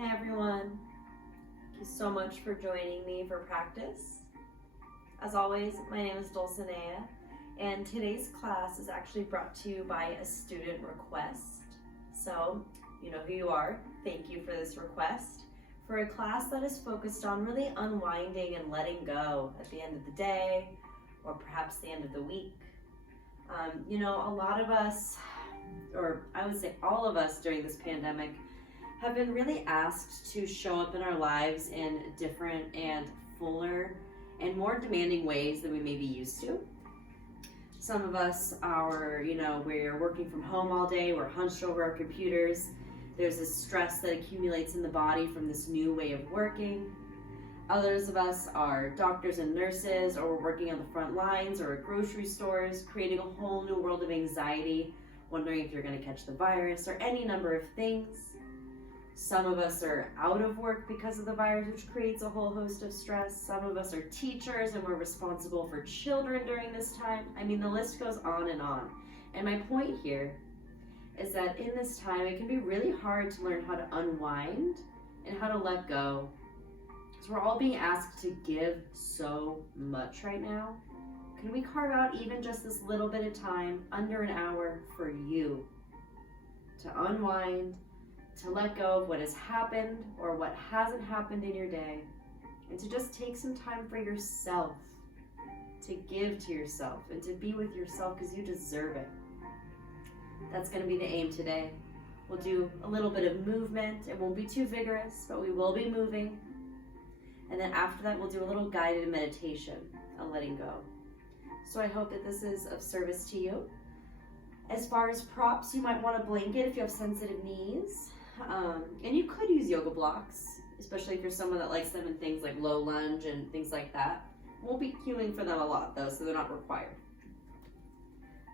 Hi everyone. Thank you so much for joining me for practice. As always, my name is Dulcinea, and today's class is actually brought to you by a student request. So, you know who you are. Thank you for this request for a class that is focused on really unwinding and letting go at the end of the day, or perhaps the end of the week. A lot of us, or I would say all of us during this pandemic, have been really asked to show up in our lives in different and fuller and more demanding ways than we may be used to. Some of us are, we're working from home all day, we're hunched over our computers. There's this stress that accumulates in the body from this new way of working. Others of us are doctors and nurses, or we're working on the front lines or at grocery stores, creating a whole new world of anxiety, wondering if you're going to catch the virus or any number of things. Some of us are out of work because of the virus, which creates a whole host of stress. Some of us are teachers and we're responsible for children during this time. The list goes on and on. And my point here is that in this time, it can be really hard to learn how to unwind and how to let go. Because we're all being asked to give so much right now. Can we carve out even just this little bit of time, under an hour, for you to unwind, to let go of what has happened or what hasn't happened in your day, and to just take some time for yourself, to give to yourself and to be with yourself because you deserve it. That's going to be the aim today. We'll do a little bit of movement. It won't be too vigorous, but we will be moving. And then after that, we'll do a little guided meditation on letting go. So I hope that this is of service to you. As far as props, you might want a blanket if you have sensitive knees. And you could use yoga blocks, especially if you're someone that likes them in things like low lunge and things like that. Won't be cueing for them a lot though, so they're not required.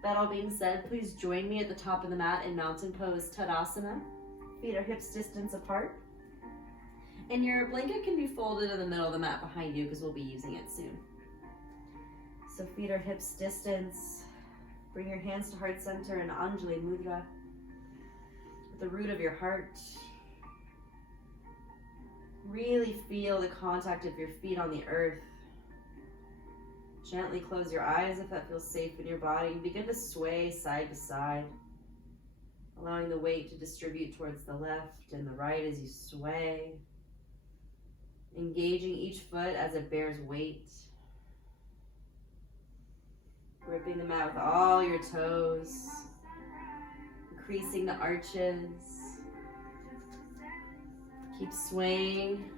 That all being said, please join me at the top of the mat in mountain pose Tadasana. Feet are hips distance apart. And your blanket can be folded in the middle of the mat behind you because we'll be using it soon. So feet are hips distance. Bring your hands to heart center in Anjali Mudra. At the root of your heart. Really feel the contact of your feet on the earth. Gently close your eyes if that feels safe in your body. Begin to sway side to side, allowing the weight to distribute towards the left and the right as you sway. Engaging each foot as it bears weight. Gripping the mat with all your toes. Increasing the arches. Keep swaying.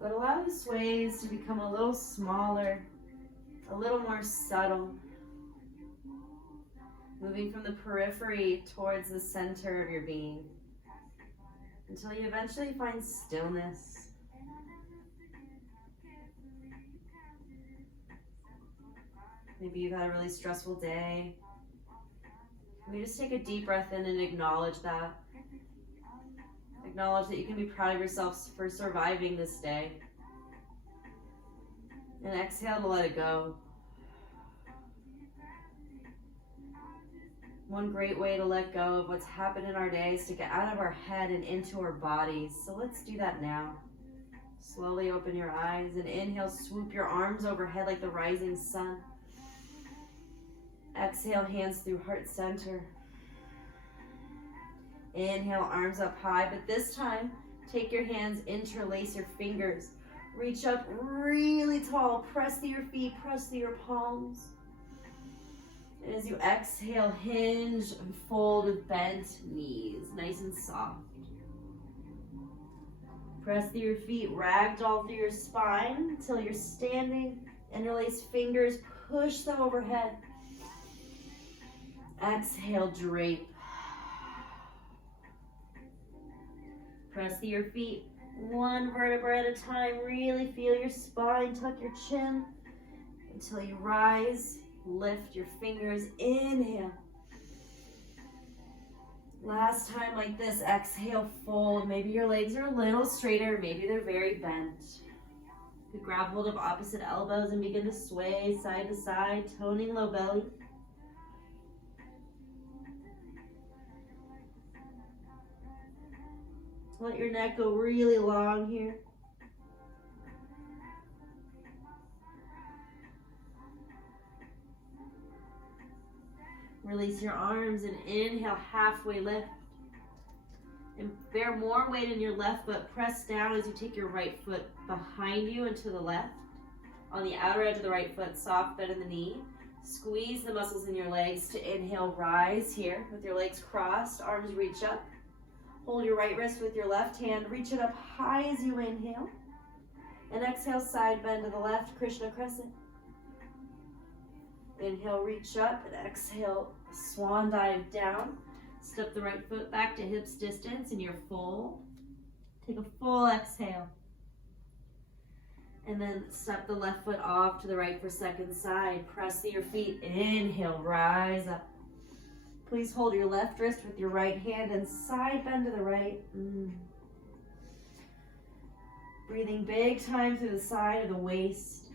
But allow the sways to become a little smaller, a little more subtle. Moving from the periphery towards the center of your being, until you eventually find stillness. Maybe you've had a really stressful day. Maybe just take a deep breath in and acknowledge that. Acknowledge that you can be proud of yourself for surviving this day. And exhale to let it go. One great way to let go of what's happened in our day is to get out of our head and into our bodies. So let's do that now. Slowly open your eyes and inhale, swoop your arms overhead like the rising sun. Exhale, hands through heart center. Inhale, arms up high, but this time, take your hands, interlace your fingers. Reach up really tall, press through your feet, press through your palms. And as you exhale, hinge and fold with bent knees, nice and soft. Press through your feet, ragdoll through your spine until you're standing. Interlace fingers, push them overhead. Exhale, drape. Press through your feet, one vertebra at a time. Really feel your spine, tuck your chin until you rise. Lift your fingers, inhale. Last time like this, exhale, fold. Maybe your legs are a little straighter, maybe they're very bent. You grab hold of opposite elbows and begin to sway side to side, toning low belly. Let your neck go really long here. Release your arms and inhale, halfway lift. And bear more weight in your left foot. Press down as you take your right foot behind you and to the left. On the outer edge of the right foot, soft bend in the knee. Squeeze the muscles in your legs to inhale, rise here with your legs crossed, arms reach up. Hold your right wrist with your left hand, reach it up high as you inhale. And exhale, side bend to the left, Krishna crescent. Inhale, reach up, and exhale, swan dive down. Step the right foot back to hips distance in your fold. Take a full exhale. And then step the left foot off to the right for second side. Press through your feet. Inhale, rise up. Please hold your left wrist with your right hand and side bend to the right. Breathing big time through the side of the waist.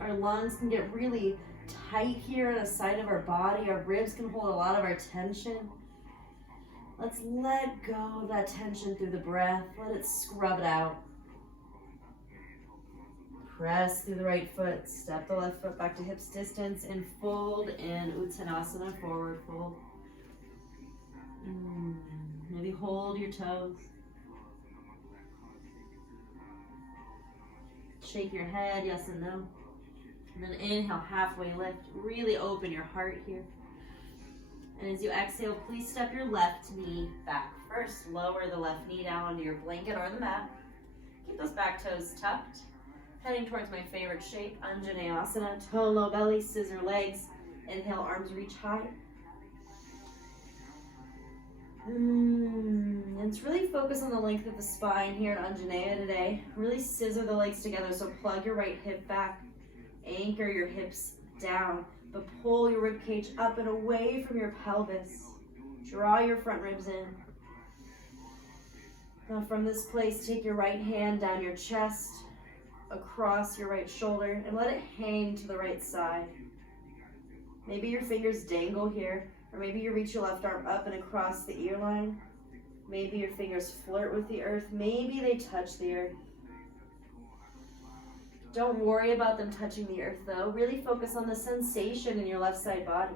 Our lungs can get really tight here on the side of our body. Our ribs can hold a lot of our tension. Let's let go of that tension through the breath. Let it scrub it out. Press through the right foot. Step the left foot back to hips distance and fold in Uttanasana, forward fold. Maybe hold your toes. Shake your head, yes and no. And then inhale, halfway lift. Really open your heart here. And as you exhale, please step your left knee back first. Lower the left knee down onto your blanket or the mat. Keep those back toes tucked. Heading towards my favorite shape, Anjaneyasana. Toe, low belly, scissor legs. Inhale, arms reach high. And it's really focus on the length of the spine here at Anjaneya today. Really scissor the legs together, so plug your right hip back. Anchor your hips down, but pull your rib cage up and away from your pelvis. Draw your front ribs in. Now from this place, take your right hand down your chest, across your right shoulder, and let it hang to the right side. Maybe your fingers dangle here, or maybe you reach your left arm up and across the ear line. Maybe your fingers flirt with the earth. Maybe they touch the earth. Don't worry about them touching the earth though. Really focus on the sensation in your left side body.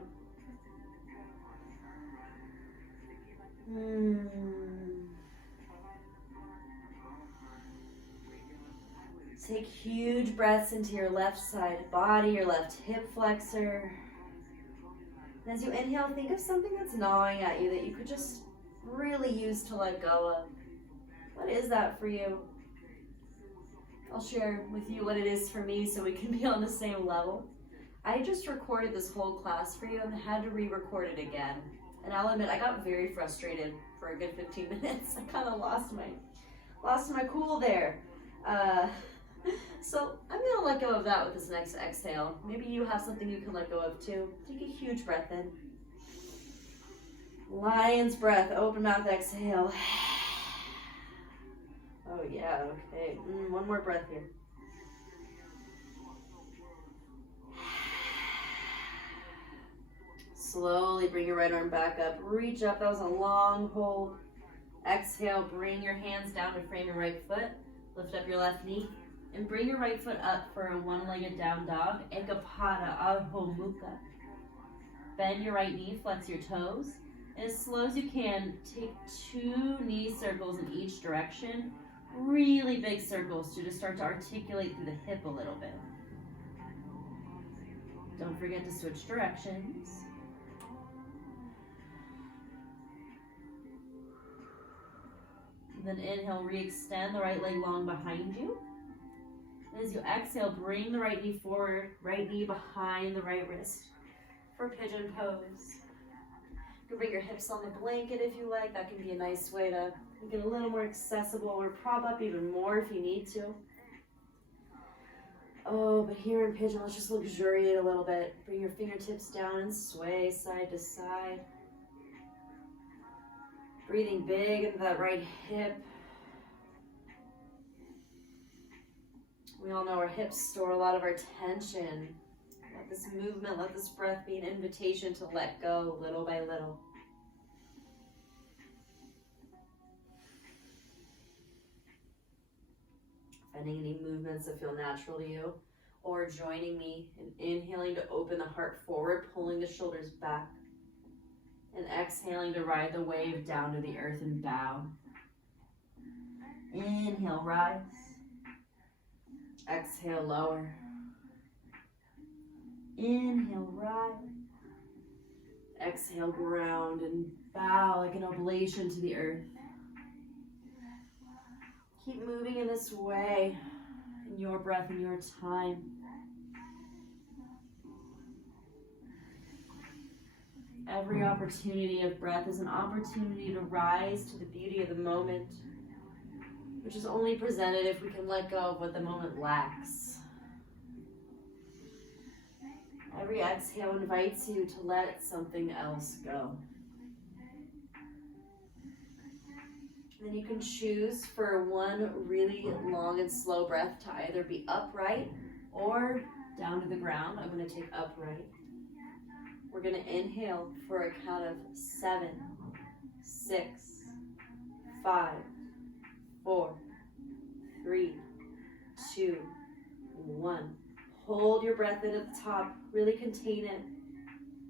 Take huge breaths into your left side body, your left hip flexor. And as you inhale, think of something that's gnawing at you that you could just really use to let go of. What is that for you? I'll share with you what it is for me so we can be on the same level. I just recorded this whole class for you and had to re-record it again. And I'll admit, I got very frustrated for a good 15 minutes. I kind of lost my cool there. So I'm gonna let go of that with this next exhale. Maybe you have something you can let go of too. Take a huge breath in. Lion's breath, open mouth exhale. Oh yeah, okay. One more breath here. Slowly bring your right arm back up. Reach up, that was a long hold. Exhale, bring your hands down to frame your right foot. Lift up your left knee. And bring your right foot up for a one-legged down dog. Ekapada Adho Mukha. Bend your right knee, flex your toes. And as slow as you can, take 2 knee circles in each direction. Really big circles to just start to articulate through the hip a little bit. Don't forget to switch directions. Then inhale, re-extend the right leg long behind you. As you exhale, bring the right knee forward, right knee behind the right wrist for pigeon pose. You can bring your hips on the blanket if you like. That can be a nice way to make it a little more accessible, or prop up even more if you need to. Oh, but here in pigeon, let's just luxuriate a little bit. Bring your fingertips down and sway side to side. Breathing big into that right hip. We all know our hips store a lot of our tension. Let this movement, let this breath be an invitation to let go little by little. finding any movements that feel natural to you, or joining me in inhaling to open the heart forward, pulling the shoulders back, and exhaling to ride the wave down to the earth and bow. Inhale, rise. Exhale, lower. Inhale, rise. Exhale, ground and bow like an oblation to the earth. Keep moving in this way, in your breath, in your time. Every opportunity of breath is an opportunity to rise to the beauty of the moment, which is only presented if we can let go of what the moment lacks. Every exhale invites you to let something else go. Then you can choose for one really long and slow breath to either be upright or down to the ground. I'm going to take upright. We're going to inhale for a count of 7, 6, 5, 4, 3, 2, 1. Hold your breath in at the top. Really contain it.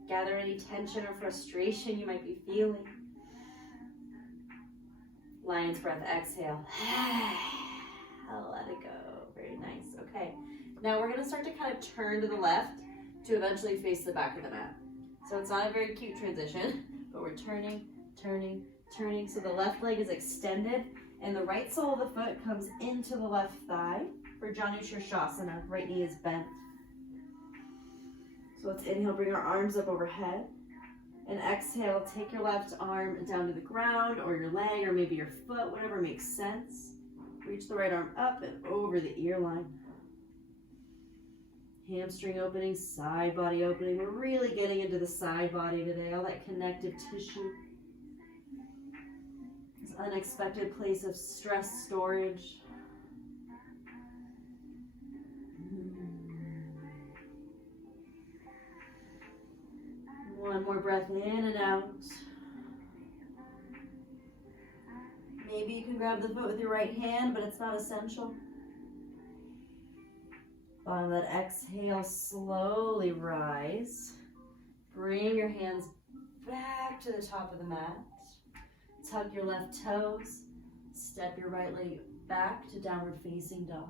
Gather any tension or frustration you might be feeling. Lion's breath, exhale. Let it go. Very nice. Okay. Now we're going to start to kind of turn to the left to eventually face the back of the mat. So it's not a very cute transition, but we're turning, turning, turning. So the left leg is extended and the right sole of the foot comes into the left thigh for Janu Shirshasana. Right knee is bent. So let's inhale, bring our arms up overhead. And exhale, take your left arm down to the ground or your leg or maybe your foot, whatever makes sense. Reach the right arm up and over the ear line. Hamstring opening, side body opening. We're really getting into the side body today, all that connective tissue. This unexpected place of stress storage. One more breath in and out. Maybe you can grab the foot with your right hand, but it's not essential. On that exhale, slowly rise. Bring your hands back to the top of the mat. Tuck your left toes. Step your right leg back to downward facing dog.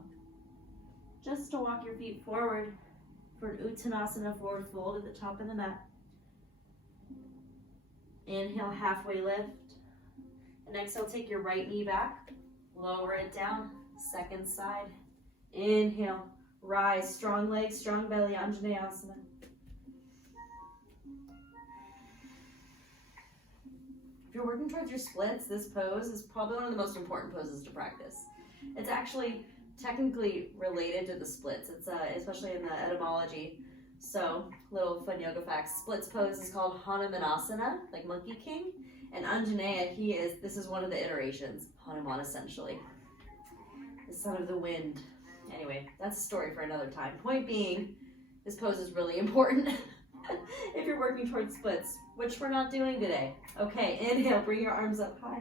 Just to walk your feet forward for an Uttanasana forward fold at the top of the mat. Inhale, halfway lift. And exhale, take your right knee back. Lower it down, second side. Inhale, rise, strong legs, strong belly, Anjaneyasana. If you're working towards your splits, this pose is probably one of the most important poses to practice. It's actually technically related to the splits. It's especially in the etymology. So, little fun yoga facts. Splits pose is called Hanumanasana, like Monkey King. And Anjaneya, this is one of the iterations. Hanuman, essentially. The son of the wind. Anyway, that's a story for another time. Point being, this pose is really important if you're working towards splits, which we're not doing today. Okay, inhale, bring your arms up high.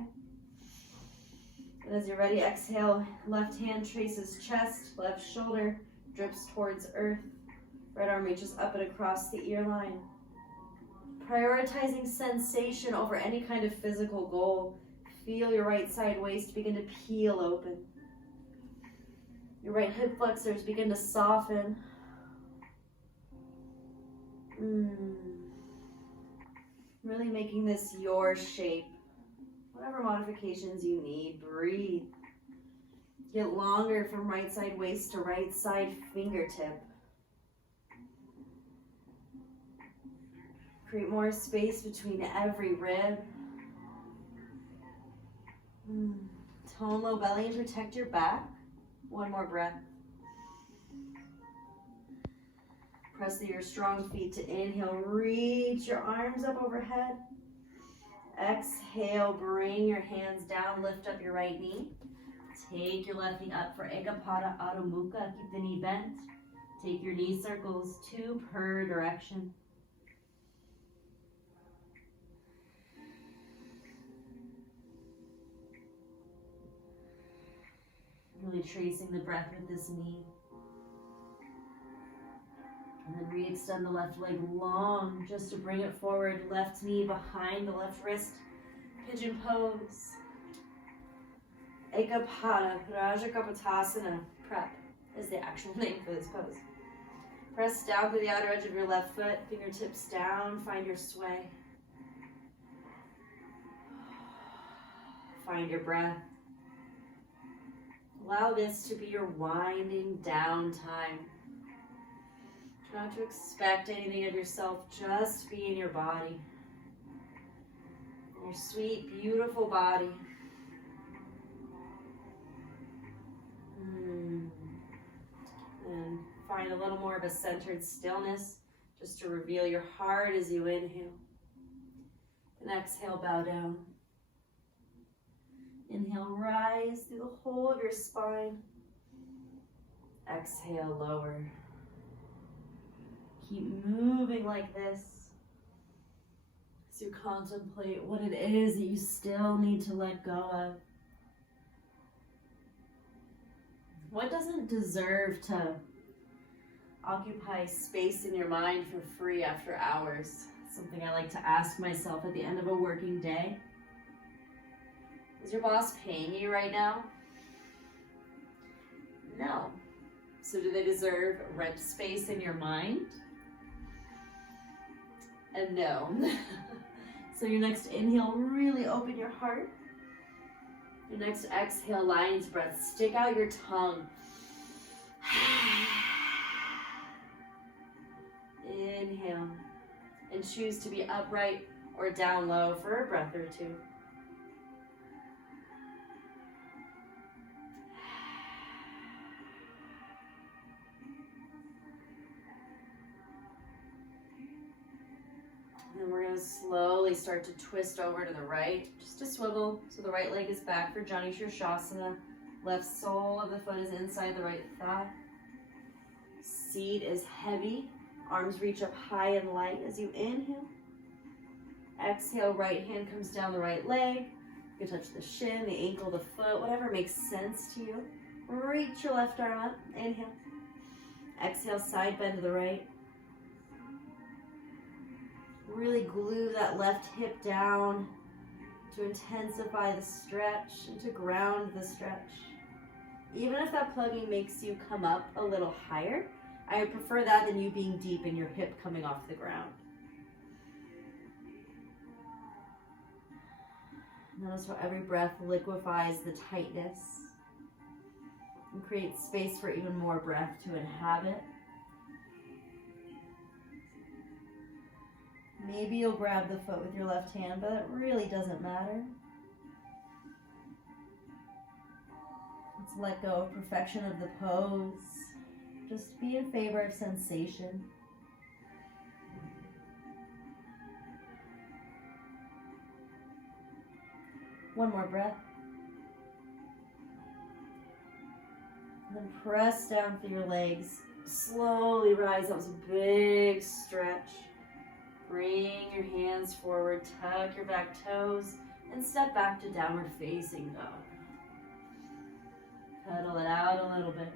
And as you're ready, exhale, left hand traces chest, left shoulder drips towards earth. Right arm reaches up and across the ear line. Prioritizing sensation over any kind of physical goal. Feel your right side waist begin to peel open. Your right hip flexors begin to soften. Really making this your shape. Whatever modifications you need, breathe. Get longer from right side waist to right side fingertip. Create more space between every rib. Tone low belly and protect your back. One more breath. Press your strong feet to inhale. Reach your arms up overhead. Exhale, bring your hands down. Lift up your right knee. Take your left knee up for Ekapada Adho Mukha. Keep the knee bent. Take your knee circles, 2 per direction. Really tracing the breath with this knee. And then re-extend the left leg long just to bring it forward. Left knee behind the left wrist. Pigeon pose. Ekapada, Rajakapotasana. Prep is the actual name for this pose. Press down through the outer edge of your left foot. Fingertips down. Find your sway. Find your breath. Allow this to be your winding down time. Try not to expect anything of yourself, just be in your body. Your sweet, beautiful body. And find a little more of a centered stillness, just to reveal your heart as you inhale. And exhale, bow down. Inhale, rise through the whole of your spine. Exhale, lower. Keep moving like this as you contemplate what it is that you still need to let go of. What doesn't deserve to occupy space in your mind for free after hours? Something I like to ask myself at the end of a working day. Is your boss paying you right now? No. So do they deserve rent space in your mind? And no. So your next inhale, really open your heart. Your next exhale, lion's breath. Stick out your tongue. Inhale. And choose to be upright or down low for a breath or two. And we're going to slowly start to twist over to the right, just a swivel. So the right leg is back for Jani Shirshasana. Left sole of the foot is inside the right thigh. Seat is heavy. Arms reach up high and light as you inhale. Exhale, right hand comes down the right leg. You can touch the shin, the ankle, the foot, whatever makes sense to you. Reach your left arm up. Inhale. Exhale, side bend to the right. Really glue that left hip down to intensify the stretch and to ground the stretch. Even if that plugging makes you come up a little higher, I would prefer that than you being deep in your hip coming off the ground. Notice how every breath liquefies the tightness and creates space for even more breath to inhabit. Maybe you'll grab the foot with your left hand, but it really doesn't matter. Let's let go of perfection of the pose. Just be in favor of sensation. One more breath. And then press down through your legs. Slowly rise. That was a big stretch. Bring your hands forward, tuck your back toes, and step back to downward facing dog. Pedal it out a little bit.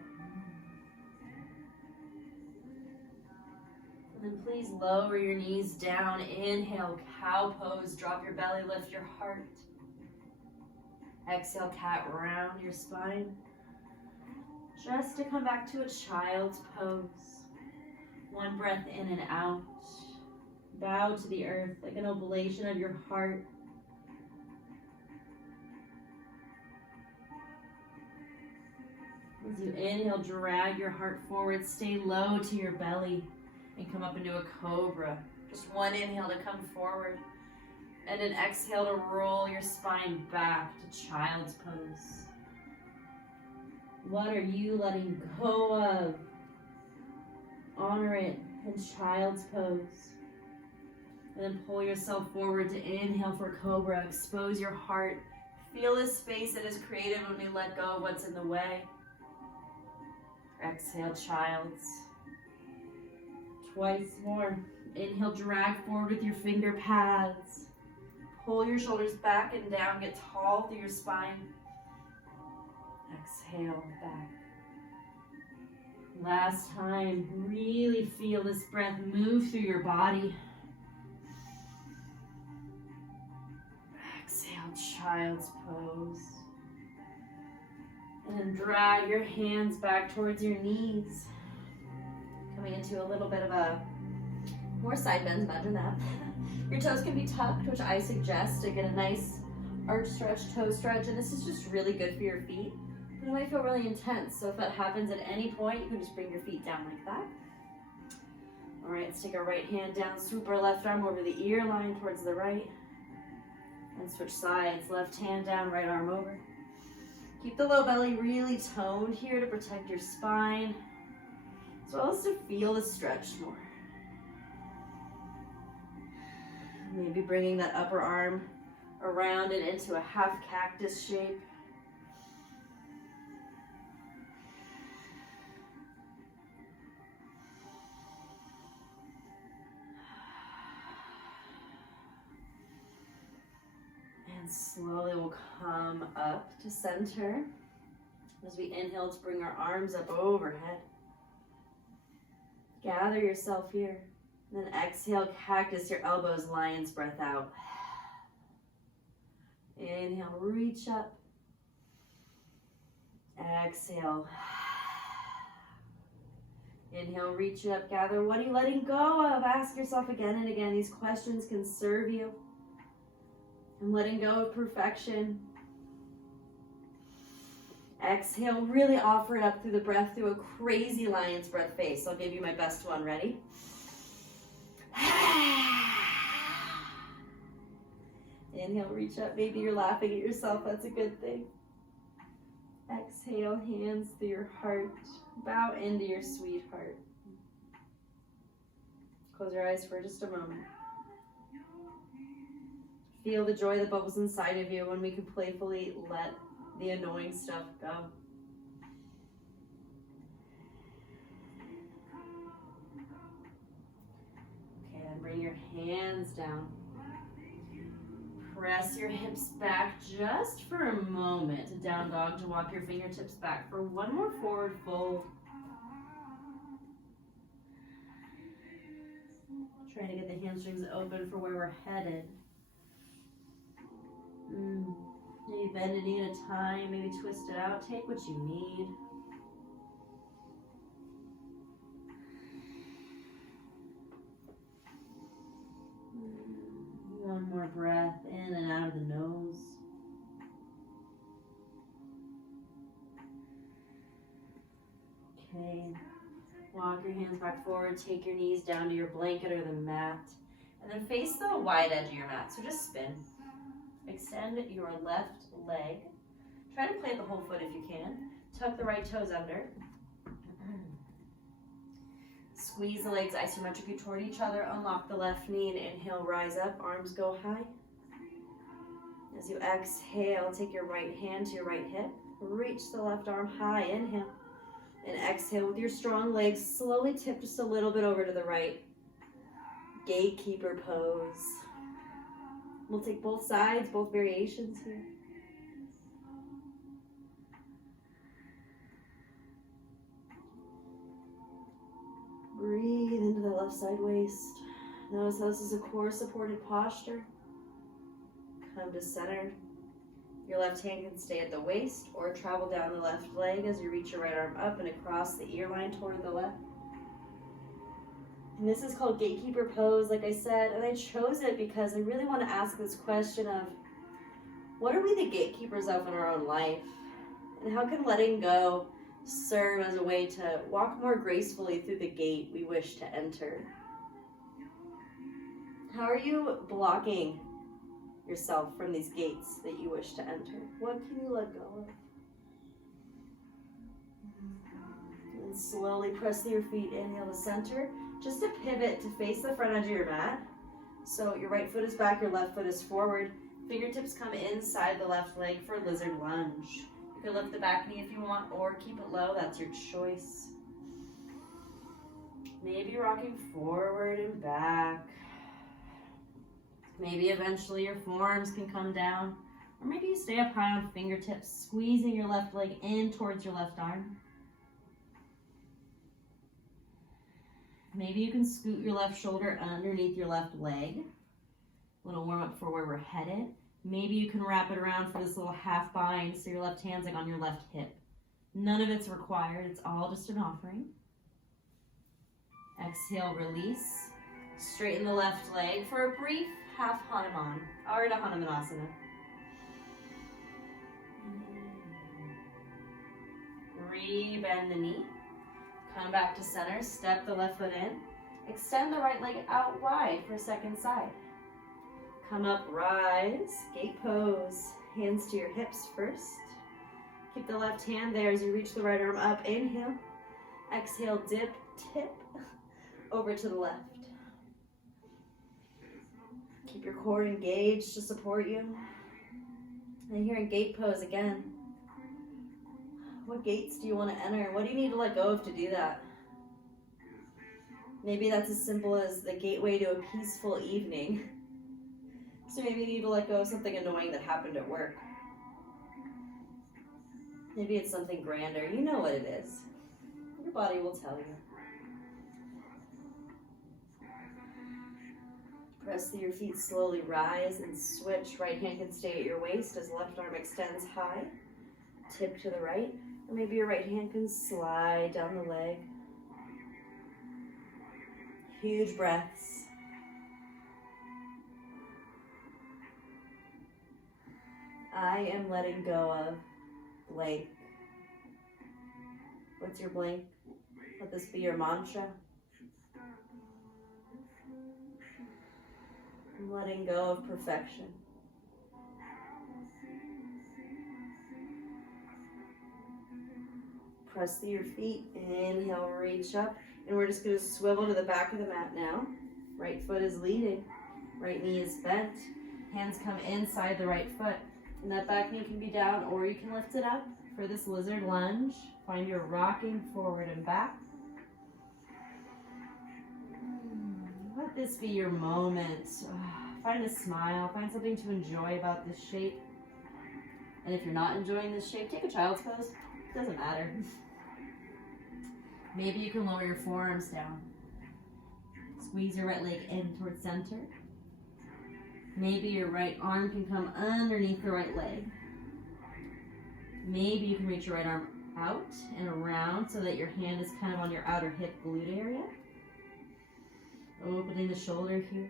And then please lower your knees down. Inhale, cow pose. Drop your belly, lift your heart. Exhale, cat, round your spine. Just to come back to a child's pose. One breath in and out. Bow to the earth like an oblation of your heart. As you inhale, drag your heart forward. Stay low to your belly and come up into a cobra. Just one inhale to come forward. And an exhale to roll your spine back to child's pose. What are you letting go of? Honor it in child's pose. And then pull yourself forward to inhale for cobra. Expose your heart. Feel the space that is created when we let go of what's in the way. Exhale, child's. Twice more. Inhale, drag forward with your finger pads. Pull your shoulders back and down. Get tall through your spine. Exhale back. Last time, really feel this breath move through your body. Exhale, child's pose. And then drag your hands back towards your knees. Coming into a little bit of a more side bends, imagine that. Your toes can be tucked, which I suggest to get a nice arch stretch, toe stretch, and this is just really good for your feet. But it might feel really intense, so if that happens at any point, you can just bring your feet down like that. All right, let's take our right hand down, swoop our left arm over the ear line towards the right, and switch sides. Left hand down, right arm over. Keep the low belly really toned here to protect your spine, as well as to feel the stretch more. Maybe bringing that upper arm around and into a half cactus shape. And slowly we'll come up to center as we inhale to bring our arms up overhead. Gather yourself here. And then exhale, cactus your elbows, lion's breath out. Inhale, reach up. Exhale. Inhale, reach up, gather. What are you letting go of? Ask yourself again and again. These questions can serve you. I'm letting go of perfection. Exhale, really offer it up through the breath, through a crazy lion's breath face. I'll give you my best one. Ready? Inhale, reach up. Maybe you're laughing at yourself. That's a good thing. Exhale, hands through your heart. Bow into your sweetheart. Close your eyes for just a moment. Feel the joy that bubbles inside of you when we can playfully let the annoying stuff go. Okay, then bring your hands down. Press your hips back just for a moment. A down dog to walk your fingertips back for one more forward fold. Trying to get the hamstrings open for where we're headed. Maybe bend a knee at a time, maybe twist it out. Take what you need. One more breath in and out of the nose. Okay. Walk your hands back forward. Take your knees down to your blanket or the mat. And then face the wide edge of your mat. So just spin. Extend your left leg. Try to plant the whole foot if you can. Tuck the right toes under. Squeeze the legs isometrically toward each other. Unlock the left knee and inhale, rise up. Arms go high. As you exhale, take your right hand to your right hip. Reach the left arm high. Inhale. And exhale with your strong legs. Slowly tip just a little bit over to the right. Gatekeeper pose. We'll take both sides, both variations here. Breathe into the left side waist. Notice how this is a core supported posture. Come to center. Your left hand can stay at the waist or travel down the left leg as you reach your right arm up and across the ear line toward the left. And this is called gatekeeper pose, like I said, and I chose it because I really want to ask this question of, what are we the gatekeepers of in our own life? And how can letting go serve as a way to walk more gracefully through the gate we wish to enter? How are you blocking yourself from these gates that you wish to enter? What can you let go of? And slowly press through your feet, inhale to center. Just to pivot to face the front edge of your mat. So your right foot is back, your left foot is forward. Fingertips come inside the left leg for lizard lunge. You can lift the back knee if you want or keep it low, that's your choice. Maybe rocking forward and back. Maybe eventually your forearms can come down Or maybe you stay up high on fingertips, squeezing your left leg in towards your left arm. Maybe you can scoot your left shoulder underneath your left leg. A little warm up for where we're headed. Maybe you can wrap it around for this little half bind so your left hand's like on your left hip. None of it's required, it's all just an offering. Exhale, release. Straighten the left leg for a brief half Hanuman, Ardha Hanumanasana. Re-bend the knee. Come back to center, step the left foot in. Extend the right leg out wide for a second side. Come up, rise, gate pose. Hands to your hips first. Keep the left hand there as you reach the right arm up. Inhale. Exhale, dip, tip, over to the left. Keep your core engaged to support you. And here in gate pose again. What gates do you want to enter? What do you need to let go of to do that? Maybe that's as simple as the gateway to a peaceful evening. So maybe you need to let go of something annoying that happened at work. Maybe it's something grander. You know what it is. Your body will tell you. Press through your feet, slowly rise and switch. Right hand can stay at your waist as left arm extends high. Tip to the right. Or maybe your right hand can slide down the leg. Huge breaths. I am letting go of blank. What's your blank? Let this be your mantra. I'm letting go of perfection. Press through your feet. Inhale, reach up. And we're just going to swivel to the back of the mat now. Right foot is leading. Right knee is bent. Hands come inside the right foot. And that back knee can be down or you can lift it up for this lizard lunge. Find your rocking forward and back. Let this be your moment. Find a smile. Find something to enjoy about this shape. And if you're not enjoying this shape, take a child's pose. It doesn't matter. Maybe you can lower your forearms down. Squeeze your right leg in towards center. Maybe your right arm can come underneath the right leg. Maybe you can reach your right arm out and around so that your hand is kind of on your outer hip glute area. Opening the shoulder here.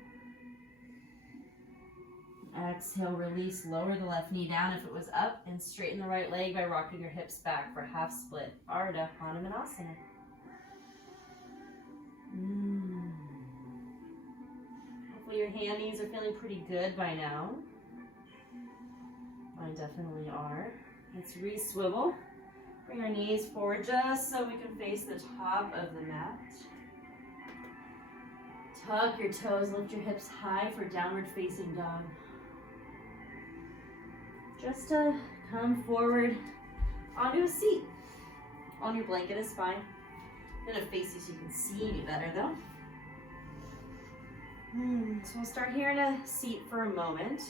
Exhale, release, lower the left knee down if it was up, and straighten the right leg by rocking your hips back for half split, Ardha Hanumanasana. Hopefully your hand knees are feeling pretty good by now. Mine definitely are. Let's re-swivel. Bring our knees forward just so we can face the top of the mat. Tuck your toes, lift your hips high for downward facing dog. Just to come forward onto a seat. On your blanket is fine. I'm going to face you so you can see me better though. So we'll start here in a seat for a moment,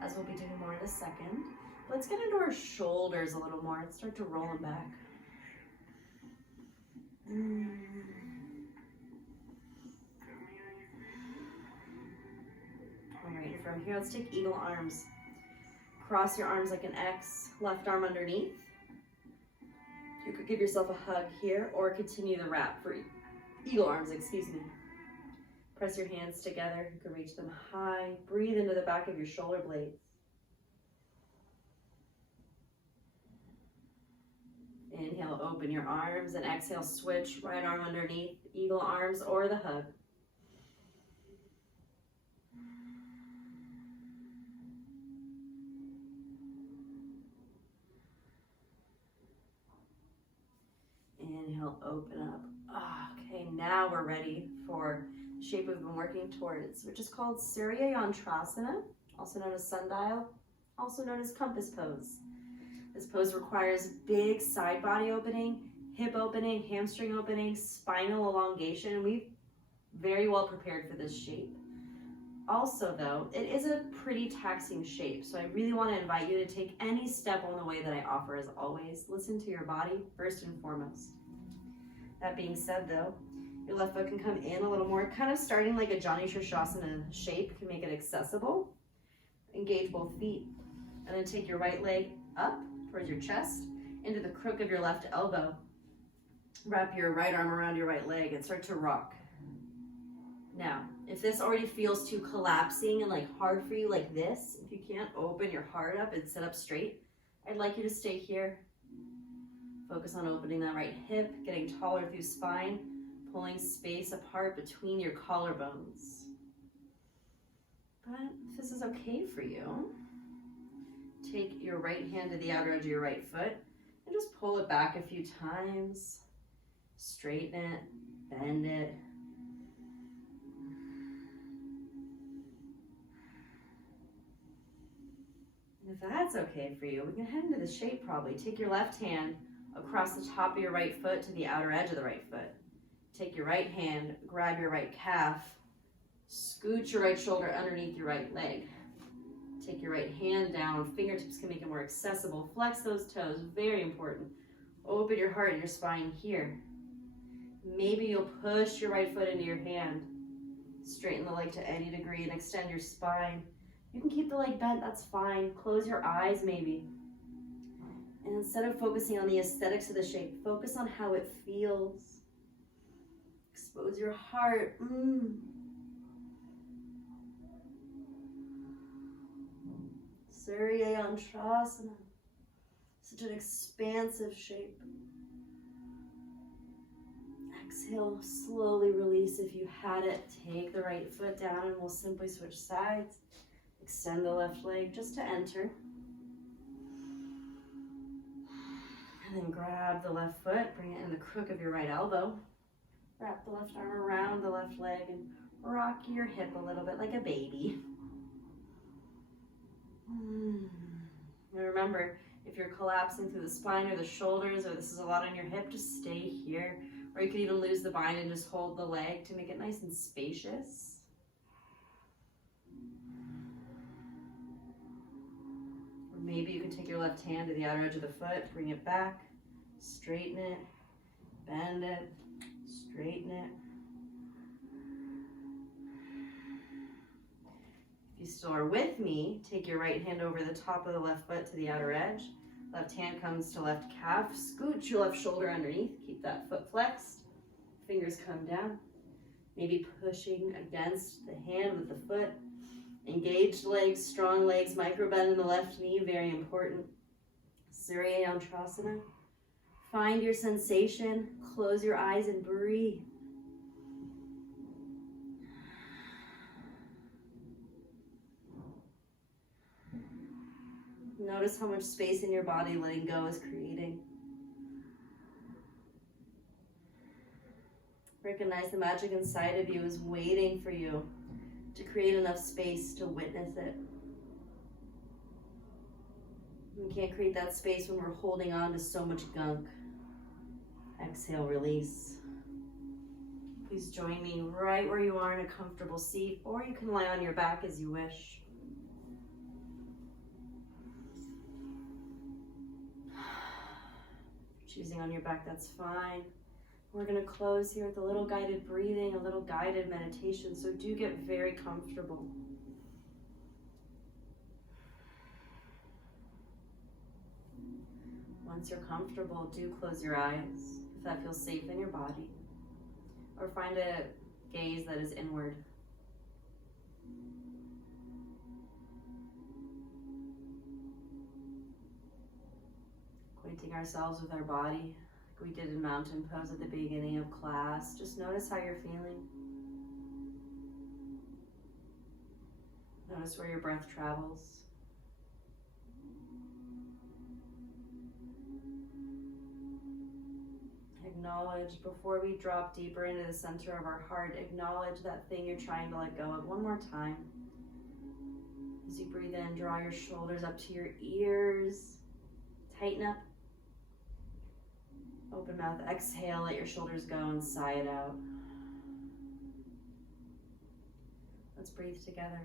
as we'll be doing more in a second. Let's get into our shoulders a little more and start to roll them back. All right, from here, let's take eagle arms. Cross your arms like an X, left arm underneath. You could give yourself a hug here or continue the wrap for eagle arms, excuse me. Press your hands together. You can reach them high. Breathe into the back of your shoulder blades. Inhale, open your arms, and exhale, switch right arm underneath, eagle arms or the hug. Inhale, open up. Okay, now we're ready for the shape we've been working towards, which is called Surya Yantrasana, also known as sundial, also known as compass pose. This pose requires big side body opening, hip opening, hamstring opening, spinal elongation, and we've very well prepared for this shape. Also though, it is a pretty taxing shape, so I really want to invite you to take any step on the way that I offer. As always, listen to your body first and foremost. That being said though, your left foot can come in a little more, kind of starting like a Jani Shirshasana shape, can make it accessible. Engage both feet, and then take your right leg up towards your chest, into the crook of your left elbow. Wrap your right arm around your right leg and start to rock. Now, if this already feels too collapsing and like hard for you like this, if you can't open your heart up and sit up straight, I'd like you to stay here. Focus on opening that right hip, getting taller through spine, pulling space apart between your collarbones. But if this is okay for you, take your right hand to the outer edge of your right foot and just pull it back a few times. Straighten it, bend it. And if that's okay for you, we can head into the shape probably. Take your left hand across the top of your right foot to the outer edge of the right foot. Take your right hand, grab your right calf, scoot your right shoulder underneath your right leg. Take your right hand down, fingertips can make it more accessible. Flex those toes, very important. Open your heart and your spine here. Maybe you'll push your right foot into your hand. Straighten the leg to any degree and extend your spine. You can keep the leg bent, that's fine. Close your eyes maybe. And instead of focusing on the aesthetics of the shape, focus on how it feels. Expose your heart. Surya Yantrasana. Such an expansive shape. Exhale, slowly release if you had it. Take the right foot down and we'll simply switch sides. Extend the left leg just to enter. And then grab the left foot, bring it in the crook of your right elbow. Wrap the left arm around the left leg and rock your hip a little bit like a baby. And remember, if you're collapsing through the spine or the shoulders, or this is a lot on your hip, just stay here. Or you could even lose the bind and just hold the leg to make it nice and spacious. Or maybe you can take your left hand to the outer edge of the foot, bring it back, straighten it, bend it, straighten it. If you still are with me, take your right hand over the top of the left foot to the outer edge. Left hand comes to left calf. Scoot your left shoulder underneath. Keep that foot flexed. Fingers come down. Maybe pushing against the hand with the foot. Engaged legs, strong legs, micro bend in the left knee, very important. Surya Yantrasana. Find your sensation. Close your eyes and breathe. Notice how much space in your body letting go is creating. Recognize the magic inside of you is waiting for you to create enough space to witness it. We can't create that space when we're holding on to so much gunk. Exhale, release. Please join me right where you are in a comfortable seat, or you can lie on your back as you wish. Choosing on your back, that's fine. We're going to close here with a little guided breathing, a little guided meditation, so do get very comfortable. Once you're comfortable, do close your eyes if that feels safe in your body, or find a gaze that is inward. Acquainting ourselves with our body, like we did in mountain pose at the beginning of class. Just notice how you're feeling. Notice where your breath travels. Acknowledge, before we drop deeper into the center of our heart, acknowledge that thing you're trying to let go of one more time. As you breathe in, draw your shoulders up to your ears. Tighten up. Open mouth, exhale, let your shoulders go and sigh it out. Let's breathe together.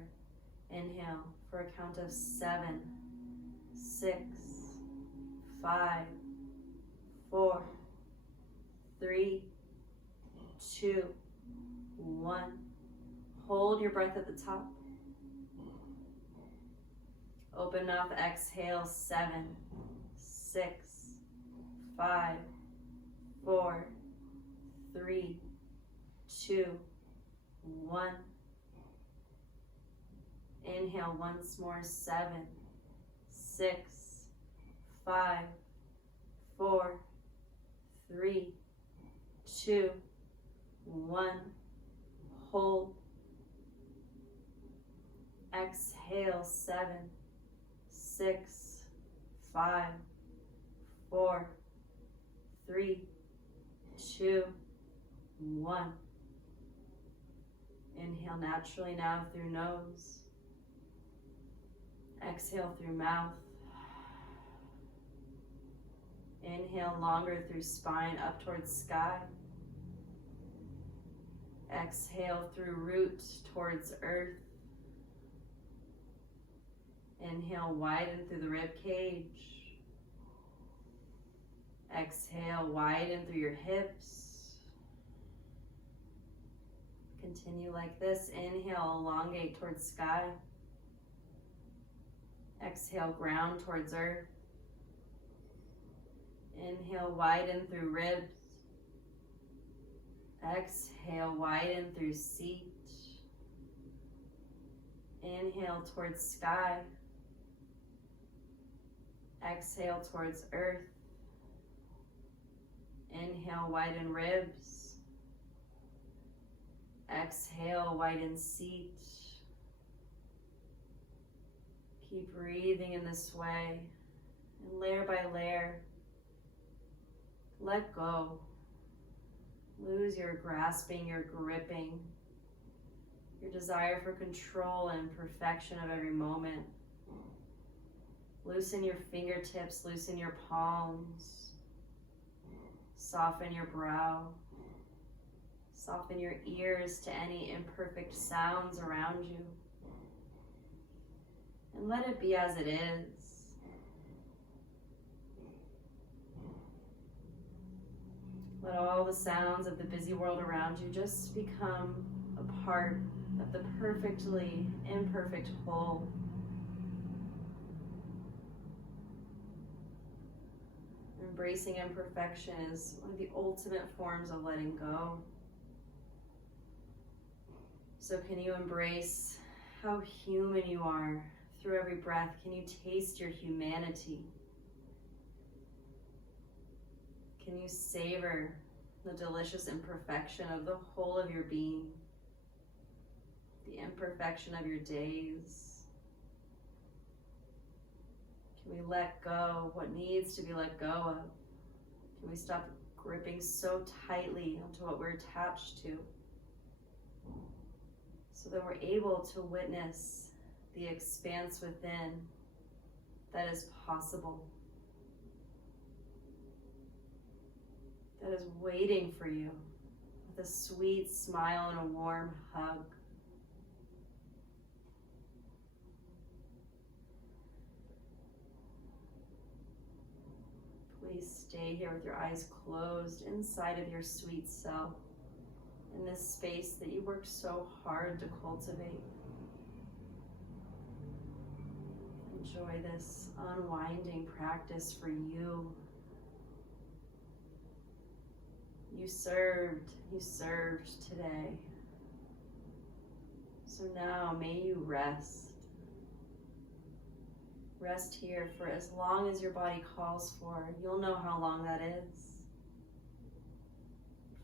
Inhale for a count of 7, 6, 5, 4, 3, 2, 1. Hold your breath at the top. Open up, exhale, 7, 6, 5, 4, 3, 2, 1. Inhale once more, 7, 6, 5, 4, 3, 2, 1. Hold. Exhale, 7, 6, 5, 4, 3, 2, 1. Inhale naturally now through nose. Exhale through mouth. Inhale longer through spine up towards sky. Exhale through root towards earth. Inhale, widen through the rib cage. Exhale, widen through your hips. Continue like this. Inhale, elongate towards sky. Exhale, ground towards earth. Inhale, widen through ribs. Exhale, widen through seat. Inhale towards sky. Exhale towards earth. Inhale, widen ribs. Exhale, widen seat. Keep breathing in this way. And layer by layer, let go. Lose your grasping, your gripping, your desire for control and perfection of every moment. Loosen your fingertips, loosen your palms. Soften your brow. Soften your ears to any imperfect sounds around you. And let it be as it is. Let all the sounds of the busy world around you just become a part of the perfectly imperfect whole. Embracing imperfection is one of the ultimate forms of letting go. So can you embrace how human you are through every breath? Can you taste your humanity? Can you savor the delicious imperfection of the whole of your being? The imperfection of your days? Can we let go what needs to be let go of? Can we stop gripping so tightly onto what we're attached to, so that we're able to witness the expanse within that is possible, that is waiting for you with a sweet smile and a warm hug. Please stay here with your eyes closed inside of your sweet self, in this space that you worked so hard to cultivate. Enjoy this unwinding practice for you. You served today. So now may you rest. Rest here for as long as your body calls for. You'll know how long that is.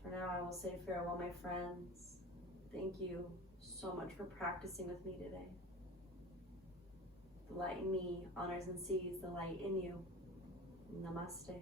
For now, I will say farewell, my friends. Thank you so much for practicing with me today. The light in me honors and sees the light in you. Namaste.